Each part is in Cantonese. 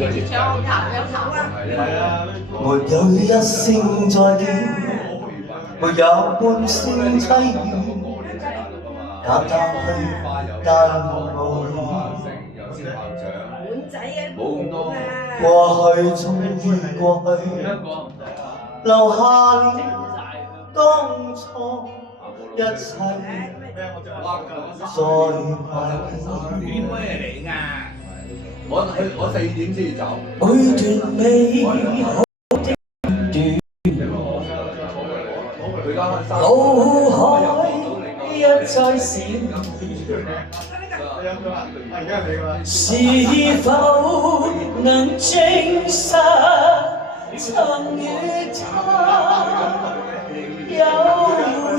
沒有一聲再見，沒有半聲凄怨，淡淡去，但無言。過去終於過去，留下了當初一切，再懷念。我4點先走。每段美好的段，腦海一再閃，是否能證實曾與他有緣？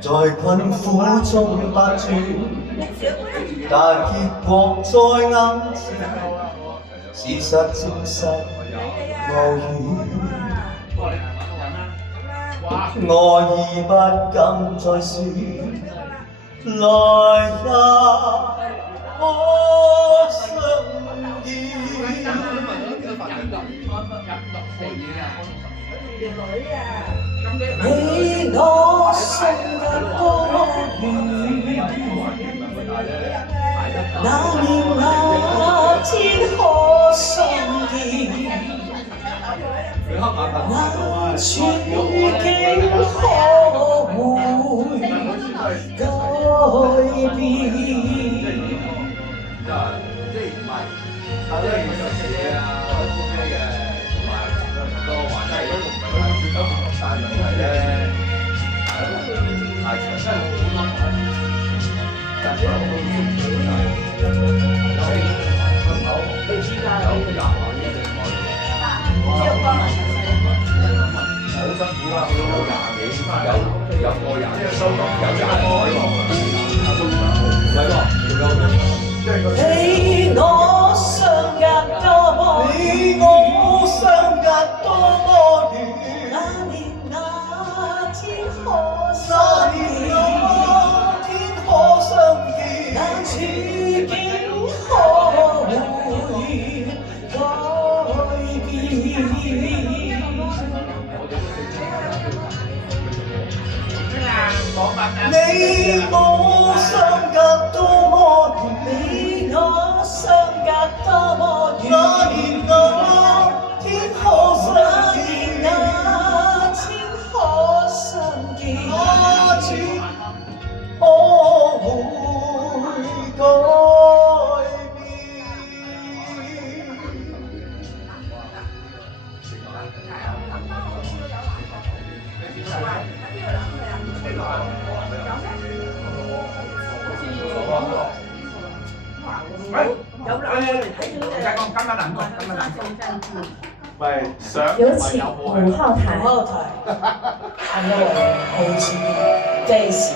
在困苦中百轉，但結果在眼前，事實證實無緣。愛已不敢再說，來也可相見。你我相隔多遠，那年那天可相見，那處境可會改變？你我相隔多麼遠，那年那天可相見，那處境可會改變？你我相隔多麼遠，那年那天可相見，那處可會改變？有請5號台，Hello，好似 Daisy。